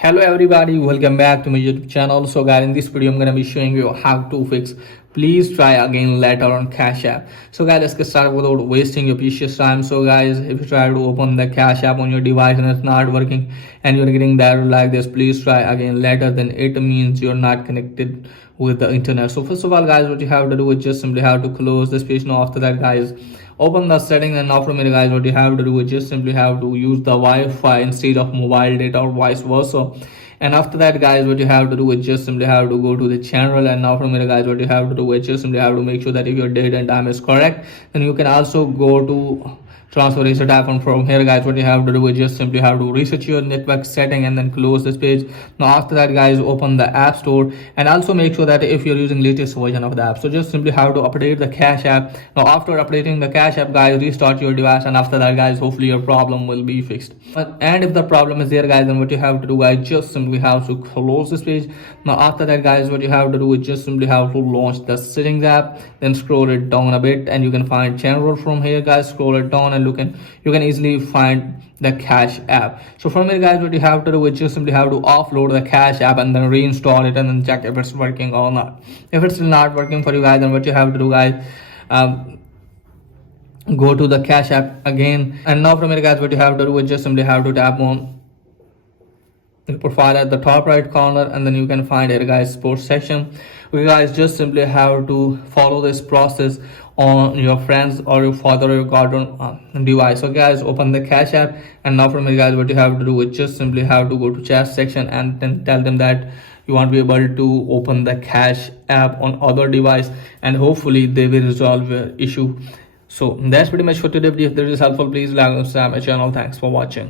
Hello everybody, welcome back to my YouTube channel. So guys, in this video I'm gonna be showing you how to fix please try again later on Cash App. So guys, let's get started without wasting your precious time. So guys, if you try to open the Cash App on your device and it's not working and you're getting that like this, please try again later, then it means you're not connected with the internet. So first of all guys, what you have to do is just simply have to close this page. Now after that guys, open the setting, and now from here guys, what you have to do is just simply have to use the Wi-Fi instead of mobile data or vice versa. And after that guys, what you have to do is just simply have to go to the channel, and now from here guys, what you have to do is just simply have to make sure that if your date and time is correct, then you can also go to transfer reset app. And from here guys, what you have to do is just simply have to reset your network setting and then close this page. Now after that guys, open the app store, and also make sure that if you're using latest version of the app, so just simply have to update the Cash App. Now after updating the Cash App guys, restart your device, and after that guys, hopefully your problem will be fixed. And if the problem is there guys, then what you have to do guys, just simply have to close this page. Now after that guys, what you have to do is just simply have to launch the settings app, then scroll it down a bit, and you can find channel from here guys. Scroll it down and you can easily find the Cash App. So from here guys, what you have to do is just simply have to offload the Cash App and then reinstall it, and then check if it's working or not. If it's still not working for you guys, then what you have to do guys, go to the Cash App again, and now from here guys, what you have to do is just simply have to tap on the profile at the top right corner, and then you can find here guys sports section. You guys just simply have to follow this process on your friends or your father or your guardian device. So guys, open the Cash App, and now from here guys, what you have to do is just simply have to go to chat section and then tell them that you want to be able to open the Cash App on other device, and hopefully they will resolve your issue. So that's pretty much for today. If this is helpful, please like and subscribe my channel. Thanks for watching.